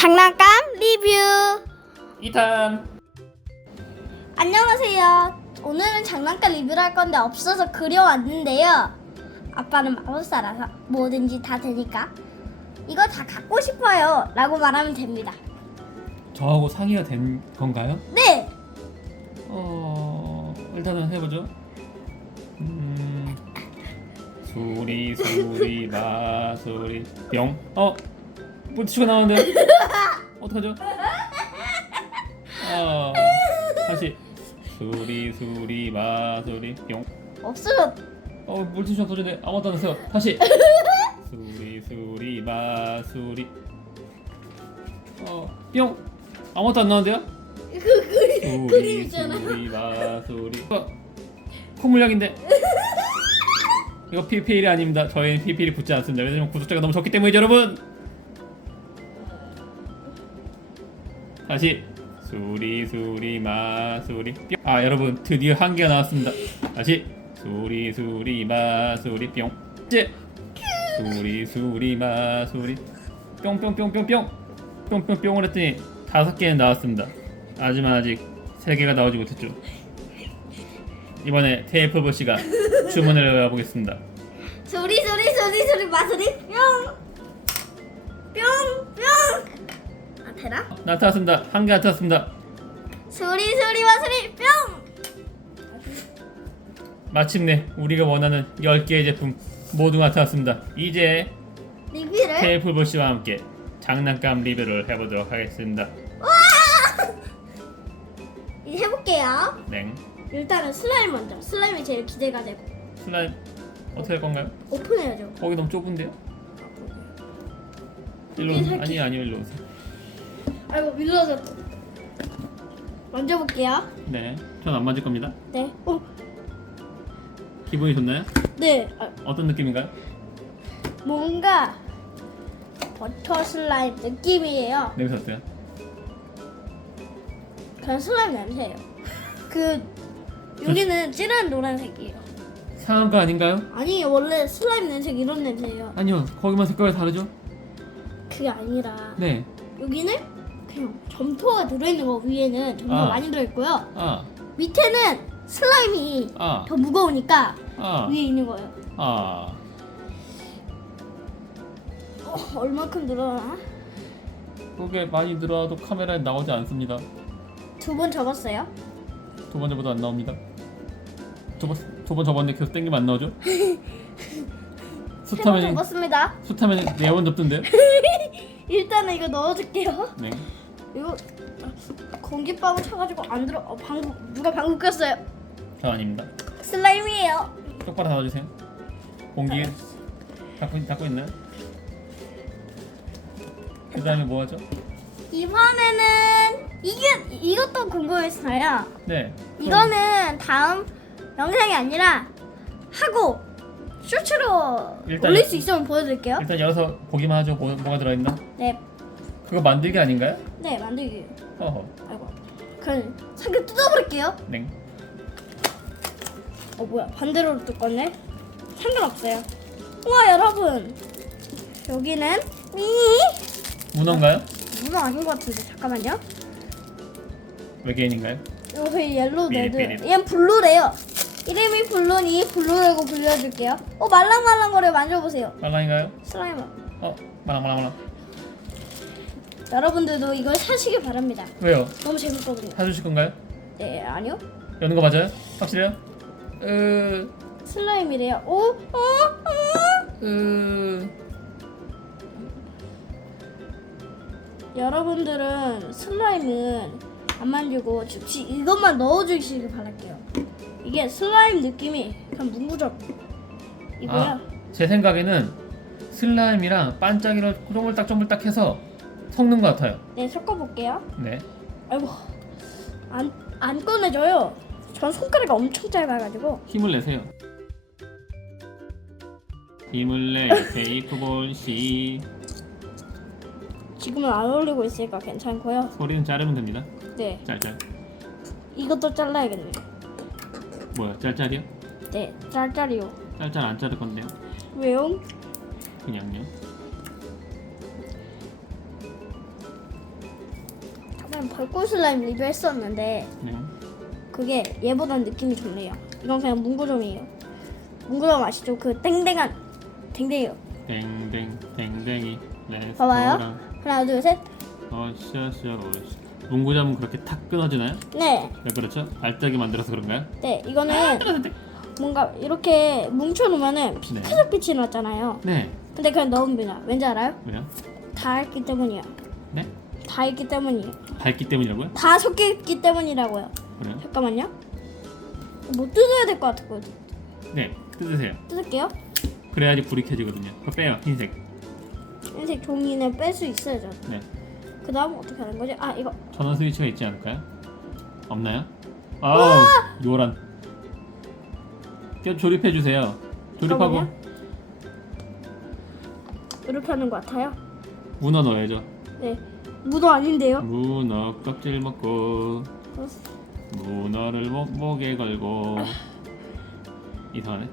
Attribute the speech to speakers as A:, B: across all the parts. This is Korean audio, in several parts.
A: 장난감 리뷰
B: 2탄
A: 안녕하세요 오늘은 장난감 리뷰를 할 건데 없어서 그려왔는데요 아빠는 마법사라서 뭐든지 다 되니까 이거 다 갖고 싶어요 라고 말하면 됩니다
B: 저하고 상의가 된 건가요?
A: 네
B: 어 일단은 해보죠. 음 소리 소리 마 소리 뿅. 어 물티슈가 나오는데? 어떡하죠? 어 다시. 소리 소리 마 소리 뿅.
A: 없으면
B: 어 물티슈 없어지네. 아무것도 안 했어요. 다시. 소리 소리 마 소리. 어 뿅 아무것도 안 나오는데요?
A: 그 그림 그림이잖아.
B: 소리 마 소리. 어, 콧물약인데? 이거 PPL이 아닙니다. 저희는 PPL이 붙지 않습니다. 왜냐면 구독자가 너무 적기 때문이죠 여러분 다시. 소리 소리 마 소리. 뿅. 아 여러분 드디어 한 개가 나왔습니다. 다시. 소리 소리 마 소리 뿅. 이제 소리 소리 마 소리. 뿅뿅뿅뿅뿅. 뿅뿅뿅을 했더니 다섯 개는 나왔습니다. 하지만 아직 세 개가 나오지 못했죠. 이번에 테이프 버시가 주문을 해보겠습니다.
A: 소리 소리 소리 소리 마소리. 뿅 뿅 뿅 아 되나?
B: 나타났습니다. 한 개 나타났습니다.
A: 소리 소리 마소리 뿅!
B: 마침내 우리가 원하는 10개의 제품 모두 나타났습니다. 이제
A: 리뷰를?
B: 테이프 버시와 함께 장난감 리뷰를 해보도록 하겠습니다.
A: 이제 해볼게요.
B: 냉
A: 일단은 슬라임 먼저. 슬라임이 제일 기대가 되고.
B: 슬라임 어떻게 할 건가요?
A: 오픈해야죠.
B: 거기 너무 좁은데요? 일로
A: 이게
B: 오세요 아니 아니요 일로 오세요
A: 아이고 밀러졌다 만져볼게요.
B: 네 전 안 맞을 겁니다.
A: 네. 어,
B: 기분이 좋나요?
A: 네. 아,
B: 어떤 느낌인가요?
A: 뭔가 버터 슬라임 느낌이에요.
B: 냄새 어때요?
A: 그냥 슬라임 냄새예요. 그 여기는 진한 노란색이에요.
B: 상한 거 아닌가요?
A: 아니 원래 슬라임 냄새 이런 냄새예요.
B: 아니요. 거기만 색깔이 다르죠?
A: 그게 아니라
B: 네.
A: 여기는 그냥 점토가 들어있는 거 위에는 점토가
B: 아.
A: 많이 들어있고요
B: 아,
A: 밑에는 슬라임이
B: 아,
A: 더 무거우니까
B: 아,
A: 위에 있는 거예요
B: 아.
A: 어, 얼마큼 늘어나?
B: 그게 많이 늘어도 카메라에 나오지 않습니다.
A: 두 번 접었어요
B: 두 번째보다 안 나옵니다. 두번 두번 접었는데 계속 땡기면 안 나오죠?
A: 세번
B: 수타면이
A: 접었습니다
B: 수타면이 네번 접던데요?
A: 일단은 이거 넣어줄게요
B: 네.
A: 이거 공기밥을 쳐가지고 안 들어 어, 방구 누가 방구 꼈어요
B: 저 아닙니다.
A: 슬라임이에요
B: 똑바로 닫아주세요. 공기 닫고 닫고 있나요? 그 다음에 뭐 하죠?
A: 이번에는 이게 이것도 궁금했어요
B: 네.
A: 이거는 다음 영상이 아니라 하고 쇼츠로
B: 일단-
A: 올릴 수 있으면 보여드릴게요
B: 일단 열어서 보기만 하죠. 뭐, 뭐가 들어있나?
A: 네,
B: 그거 만들기 아닌가요?
A: 네 만들기
B: 어허.
A: 아이고 그럼 삼겹 뜯어버릴게요
B: 네.
A: 어 뭐야 반대로 뜯었네 상관없어요 우와 여러분 여기는 미니
B: 문어인가요?
A: 문어 아닌 것 같은데 잠깐만요
B: 외계인인가요?
A: 여기 옐로우 레드. 얘는 블루래요 이름이 블루니 블루라고 불려줄게요 어 말랑말랑거려 만져보세요
B: 말랑인가요?
A: 슬라임
B: 어, 말랑 말랑 말랑.
A: 여러분들도 이걸 사시길 바랍니다
B: 왜요?
A: 너무 재밌거든요
B: 사주실 건가요?
A: 네 아니요
B: 여는 거 맞아요? 확실해요? 으,
A: 슬라임이래요 오? 어? 어?
B: 으.
A: 여러분들은 슬라임은 안 만지고 즉시 이것만 넣어주시길 바랄게요 이게 슬라임 느낌이 그냥 문구적 이거야
B: 아, 제 생각에는 슬라임이랑 반짝이를 쪼물딱 쪼물딱 해서 섞는 것 같아요.
A: 네 섞어볼게요
B: 네.
A: 아이고 안, 안 꺼내져요 전 손가락이 엄청 짧아가지고
B: 힘을 내세요. 힘을 내 테이프볼 씨
A: 지금은 안 어울리고 있으니까 괜찮고요
B: 소리는 자르면 됩니다.
A: 네
B: 짤짤.
A: 이것도 잘라야겠네요
B: 뭐야 짤짤이요?
A: 네 짤짤이요
B: 짤짤 안 자를 건데요.
A: 왜요?
B: 그냥요.
A: 벌꿀 슬라임 리뷰했었는데
B: 네.
A: 그게 얘보단 느낌이 좋네요. 이건 그냥 문구점이에요. 문구점 아시죠? 그 땡땡한 땡땡이요.
B: 땡땡 땡땡이 레스토랑
A: 봐봐요. 하나 둘 셋.
B: 어샤샤 오샤 문구점은 그렇게 탁 끊어지나요?
A: 네,
B: 왜 그렇죠? 알짜게 만들어서 그런가요?
A: 네 이거는 뭔가 이렇게 뭉쳐놓으면은 핑크색 빛이 났잖아요.
B: 네
A: 근데 그냥 넣으면 왠지 알아요?
B: 왜요?
A: 다 했기 때문이야.
B: 네?
A: 다 했기 때문이에요.
B: 밝기 때문이라고요?
A: 다 섞였기 때문이라고요.
B: 그래요?
A: 잠깐만요. 못 뜯어야 될 것 같거든.
B: 네 뜯으세요
A: 뜯을게요.
B: 그래야지 불이 켜지거든요 그거 빼요 흰색
A: 흰색 종이는 뺄 수 있어요, 저. 네그 다음 어떻게 하는 거지? 아 이거
B: 전원 스위치가 있지 않을까요? 없나요? 아우 요란 껴 조립해 주세요 조립하고
A: 잠깐만요. 이렇게 하는 것 같아요.
B: 문어 넣어야죠
A: 네, 무도 아닌데요.
B: 문어 껍질 먹고 문어를 목, 목에 걸고 이상하네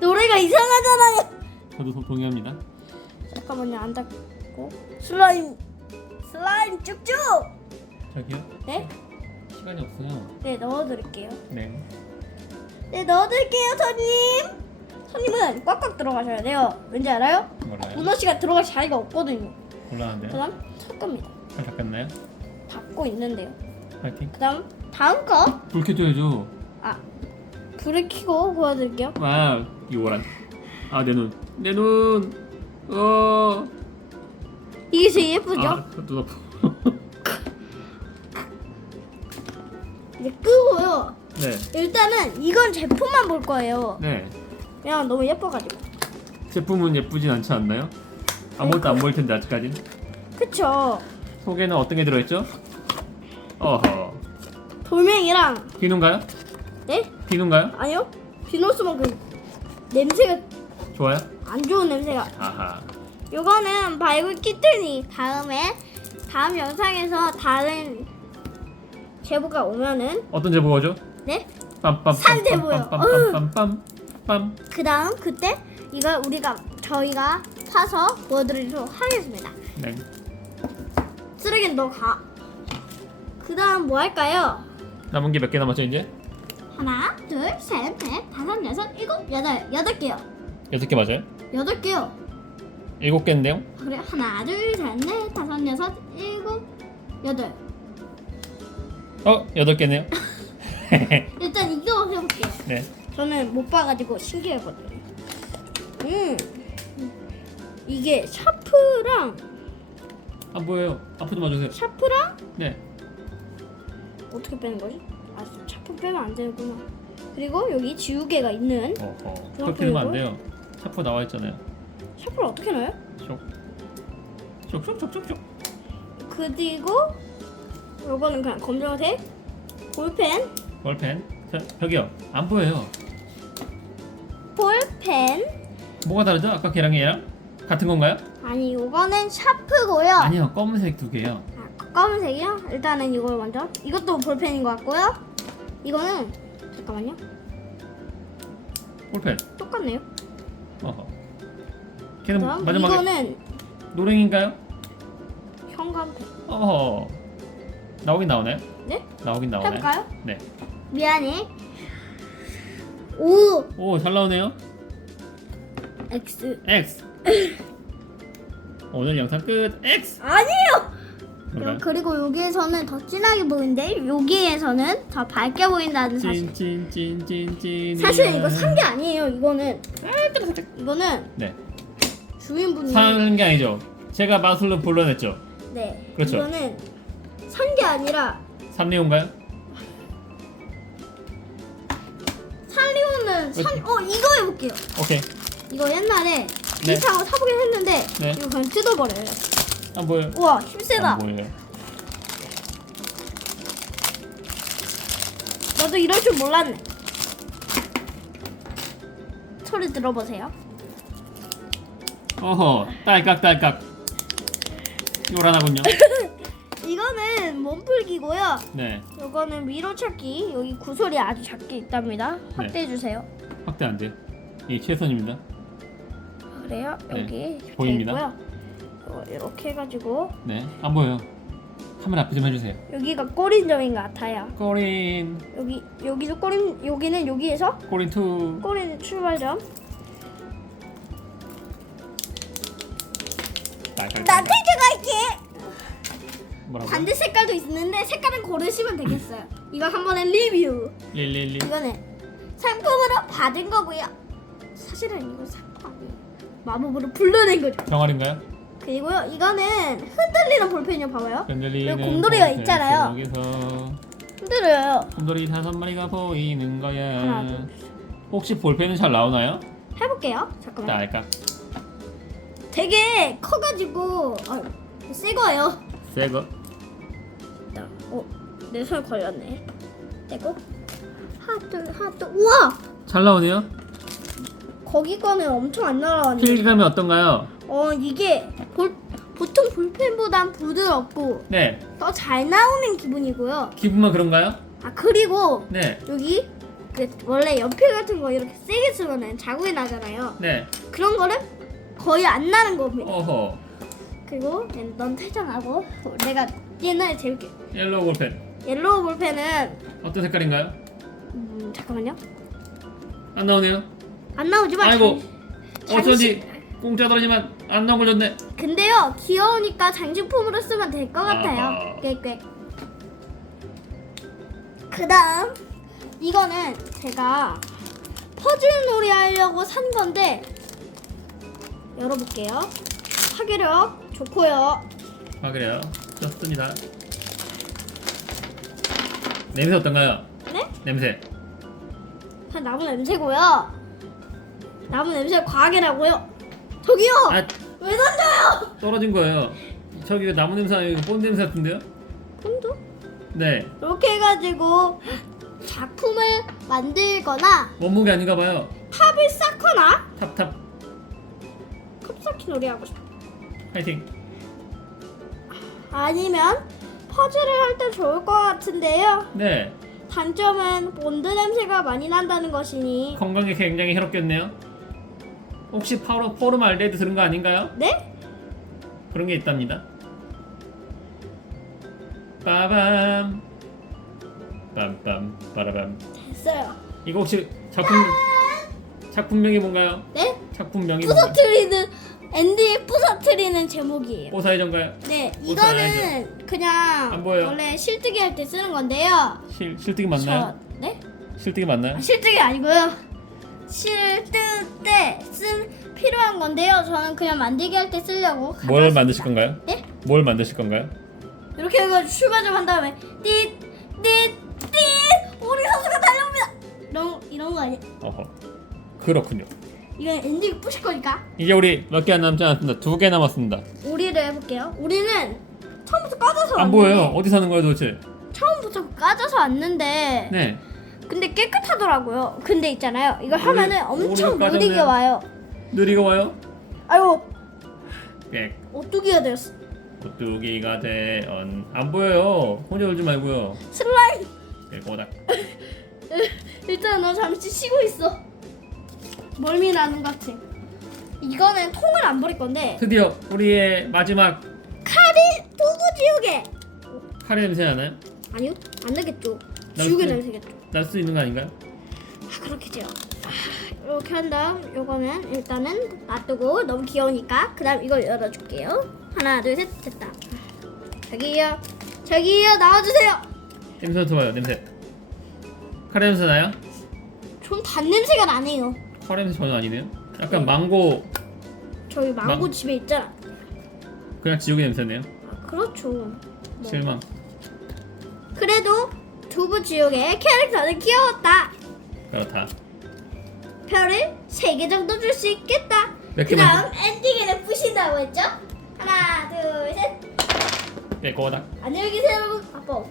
A: 노래가 이상하잖아요.
B: 저도 도- 동의합니다
A: 잠깐만요, 안 닦고 슬라임, 슬라임 쭉쭉.
B: 저기요?
A: 네,
B: 시간이 없어요
A: 네 넣어드릴게요.
B: 네
A: 네 넣어드릴게요, 손님. 손님은 꽉꽉 들어가셔야 돼요. 왠지 알아요?
B: 몰라요
A: 문어 씨가 들어갈 자리가 없거든요.
B: 곤란한데요?
A: 그다음 섞습니다.
B: 잘 닦았나요?
A: 닦고 있는데요.
B: 파이팅
A: 그다음 다음 거.
B: 불 켜줘야죠
A: 아 불을 켜고 보여드릴게요.
B: 와 요란 아내 눈 내 눈 어.
A: 이게 제일 예쁘죠?
B: 아, 눈 아파.
A: 이제 끄고요.
B: 네,
A: 일단은 이건 제품만 볼 거예요.
B: 네.
A: 그냥 너무 예뻐가지고.
B: 제품은 예쁘진 않지 않나요? 아무것도 안 보일 텐데 아직까진.
A: 그쵸?
B: 속에는 어떤 게 들어있죠? 어허.
A: 돌멩이랑
B: 비누인가요?
A: 네?
B: 비누인가요?
A: 아니요? 비누스만 그 냄새가
B: 좋아요?
A: 안 좋은 냄새가.
B: 아하.
A: 요거는 발굴 키트니 다음에 다음 영상에서 다른 제보가 오면은
B: 어떤 제보가 오죠?
A: 네?
B: 빰빰
A: 산 제보요.
B: 빰빰빰빰빰 빰.
A: 그 다음 그때 이걸 우리가 저희가 사서 보여드리도록 하겠습니다.
B: 네.
A: 쓰레기는 너 가. 그 다음 뭐 할까요?
B: 남은 게 몇 개 남았죠 이제?
A: 하나, 둘, 셋, 넷, 다섯, 여섯, 일곱, 여덟, 여덟 개요.
B: 여섯 개 맞아요?
A: 여덟 개요.
B: 일곱 개인데요?
A: 그래 하나, 둘, 셋, 넷, 다섯, 여섯, 일곱, 여덟.
B: 어, 여덟 개네요.
A: 일단 이거 해볼게요.
B: 네.
A: 저는 못 봐가지고 신기하거든요. 음, 이게 샤프랑
B: 안 보여요. 앞으로 맞으세요.
A: 샤프랑
B: 네.
A: 어떻게 빼는 거지? 아, 샤프 빼면 안 되는구나. 그리고 여기 지우개가 있는
B: 어허. 그렇게 되면 안? 돼요. 샤프 나와 있잖아요.
A: 샤프를 어떻게 넣어요?
B: 쇽. 쇽쇽쇽쇽.
A: 그리고 요거는 그냥 검정색 볼펜,
B: 볼펜. 자, 저기요. 안 보여요.
A: 볼펜.
B: 뭐가 다르죠? 아까 걔랑 얘랑 같은 건가요?
A: 아니 요거는 샤프고요.
B: 아니요. 검은색 두 개요.
A: 아, 검은색이요? 일단은 이걸 먼저. 이것도 볼펜인 것 같고요. 이거는 잠깐만요.
B: 볼펜.
A: 똑같네요.
B: 어허. 걔는
A: 그다음
B: 마지막에
A: 이거는
B: 노랭인가요?
A: 형광펜.
B: 어허. 나오긴 나오나요?
A: 네?
B: 나오긴 나오나요?
A: 해볼까요?
B: 네.
A: 미안해. 오
B: 오, 잘 나오네요.
A: X
B: X. 오늘 영상 끝. X.
A: 아니에요.
B: 그런가요?
A: 그리고 여기에서는 더 진하게 보이는데 여기에서는 더 밝게 보인다는 사실.
B: 찐찐찐찐찐.
A: 사실 이거 산 게 아니에요. 이거는 이거는
B: 네.
A: 주인분이
B: 사는 게 아니죠. 제가 마술로 불러냈죠.
A: 네
B: 그렇죠.
A: 이거는 산 게 아니라
B: 삼리온가요?
A: 산리오는 산. 어 이거 해볼게요.
B: 오케이.
A: 이거 옛날에
B: 네.
A: 비슷한 거 사보긴 했는데
B: 네.
A: 이거 그냥 뜯어버려요.
B: 안 보여요.
A: 우와 힘세다.
B: 안 보여요.
A: 나도 이럴 줄 몰랐네. 소리 들어보세요.
B: 어허, 딸깍 딸깍. 요란하군요.
A: 이거는 몸풀기고요.
B: 네,
A: 이거는 위로 찾기. 여기 구sol이 아주 작게 있답니다. 확대해 주세요.
B: 확대 안 돼. 이 최선입니다.
A: 그래요?
B: 네,
A: 여기 이렇게
B: 보입니다.
A: 있고요. 이거 이렇게 해가지고
B: 네, 안 보여요. 카메라 앞에 좀 해주세요.
A: 여기가 꼬린 점인 것 같아요.
B: 꼬린
A: 여기 여기도 꼬린 여기는 여기에서
B: 꼬린 투.
A: 꼬린 출발점. 나 퇴근할게.
B: 뭐라고?
A: 반대 색깔도 있는데 색깔은 고르시면 되겠어요. 이거 한 번에 리뷰.
B: 릴릴리.
A: 이거는 상품으로 받은 거고요. 사실은 이거 상품 아니에요. 마법으로 불러낸 거죠.
B: 병아리인가요?
A: 그리고요 이거는 흔들리는 볼펜이요. 봐봐요.
B: 흔들리는
A: 여기 곰돌이가
B: 볼펜
A: 있잖아요.
B: 속에서
A: 흔들려요.
B: 곰돌이 다섯 마리가 보이는 거야.
A: 하나, 둘,
B: 혹시 볼펜은 잘 나오나요?
A: 해볼게요.
B: 자,
A: 잠깐만.
B: 알까?
A: 되게 커가지고 아, 새 거예요.
B: 새거.
A: 어, 내 손 걸렸네. 떼고 하나 둘 하나 둘 우와
B: 잘 나오네요.
A: 거기 거는 엄청 안 날아왔네.
B: 필기감이 어떤가요?
A: 어 이게 볼, 보통 볼펜보단 부드럽고
B: 네.
A: 더 잘 나오는 기분이고요.
B: 기분만 그런가요?
A: 아 그리고
B: 네.
A: 여기 그 원래 연필 같은 거 이렇게 세게 쓰면은 자국이 나잖아요.
B: 네.
A: 그런 거는 거의 안 나는 겁니다.
B: 어허.
A: 그리고 넌 퇴장하고 내가 옛날에 재밌게
B: 옐로우 볼펜.
A: 옐로우 볼펜은
B: 어떤 색깔인가요?
A: 음, 잠깐만요.
B: 안 나오네요.
A: 안 나오지만
B: 아이고.
A: 장-
B: 어쩐지 공짜 떨어지만 안 나온 걸렸네.
A: 근데요 귀여우니까 장식품으로 쓰면 될 것 같아요.
B: 아하.
A: 그다음 이거는 제가 퍼즐 놀이 하려고 산 건데 열어볼게요. 파괴력 좋고요.
B: 아 그래요. 좋습니다. 냄새 어떤가요?
A: 네?
B: 냄새.
A: 다 나무 냄새고요. 나무 냄새 과하게 나고요. 저기요.
B: 아
A: 왜 던져요?
B: 떨어진 거예요. 저기 나무 냄새 아니고 본 냄새 같은데요?
A: 폰도?
B: 네.
A: 이렇게 해가지고 작품을 만들거나
B: 원목이 아닌가 봐요.
A: 탑을 쌓거나
B: 탑탑
A: 컵 쌓기 놀이 하고 싶어.
B: 파이팅.
A: 아니면 퍼즐을 할 때 좋을 것 같은데요.
B: 네.
A: 단점은 본드 냄새가 많이 난다는 것이니
B: 건강에 굉장히 해롭겠네요. 혹시 파로 포름 알데드 들은 거 아닌가요?
A: 네?
B: 그런 게 있답니다. 빠밤 빰빰 빠라밤
A: 됐어요.
B: 이거 혹시 작품 작품명이 뭔가요?
A: 네?
B: 작품명이 뭔가요?
A: 부서뜨리는 앤디 부서뜨리는 제목이에요.
B: 오사이전가요?
A: 네, 이거는 그냥
B: 안 보여요.
A: 원래 실뜨기 할 때 쓰는 건데요.
B: 실 실뜨기 맞나요?
A: 저, 네?
B: 실뜨기 맞나요?
A: 아, 실뜨기 아니고요. 실뜨 때 쓴 필요한 건데요. 저는 그냥 만들기 할 때 쓰려고.
B: 뭘. 만드실 건가요?
A: 네?
B: 뭘 만드실 건가요?
A: 이렇게 해가지고 출발 좀한 다음에 띠띠띠 우리 선수가 달려옵니다. 이런 이런 거 아니야?
B: 어허 그렇군요.
A: 이건 엔딩 부실 거니까
B: 이제 우리 몇 개 안 남지 않았습니다. 두 개 남았습니다.
A: 우리를 해볼게요. 우리는 처음부터 까져서
B: 안
A: 왔는데
B: 보여요. 어디 사는 거예요 도대체?
A: 처음부터 까져서 왔는데
B: 네.
A: 근데 깨끗하더라고요. 근데 있잖아요. 이걸
B: 우리-
A: 하면은 엄청 느리게. 와요.
B: 느리고 와요?
A: 아이고
B: 백.
A: 오뚜기가 되었어.
B: 오뚜기가 대언 안 보여요. 혼자 울지 말고요.
A: 슬라임.
B: 꼬닥.
A: 일단 너 잠시 쉬고 있어. 멀미 나는 것 같아. 이거는 통을 안 버릴 건데
B: 드디어 우리의 마지막
A: 칼이 도구 지우개.
B: 카레 냄새 나나요?
A: 아니요 안 나겠죠.
B: 날
A: 지우개
B: 수-
A: 냄새겠죠.
B: 날 수 있는 거 아닌가요?
A: 아 그렇겠죠. 아, 이렇게 한 다음 요거는 일단은 놔두고 너무 귀여우니까 그 다음 이걸 열어줄게요. 하나 둘 셋 됐다. 저기요 저기요 나와주세요.
B: 냄새 맡아봐요 냄새. 카레 냄새 나요?
A: 좀단 냄새가 나네요.
B: 카레 냄새 전혀 아니네요. 약간 망고
A: 저희 망고
B: 망-
A: 집에 있잖아.
B: 그냥 지우개 냄새네요.
A: 아, 그렇죠. 뭐.
B: 실망.
A: 그래도 두부 지옥의 캐릭터는 귀여웠다.
B: 그렇다.
A: 별을 세 개 정도 줄 수 있겠다.
B: 몇 개만?
A: 그다음 엔딩에는 부신다고 했죠? 하나, 둘, 셋.
B: 네, 꼬닥.
A: 안녕히 계세요, 여러분. 아빠 올게.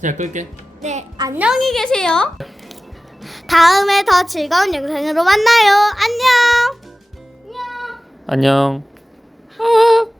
B: 자 끌게.
A: 네, 안녕히 계세요. 다음에 더 즐거운 영상으로 만나요. 안녕. 안녕.
B: 안녕. 아.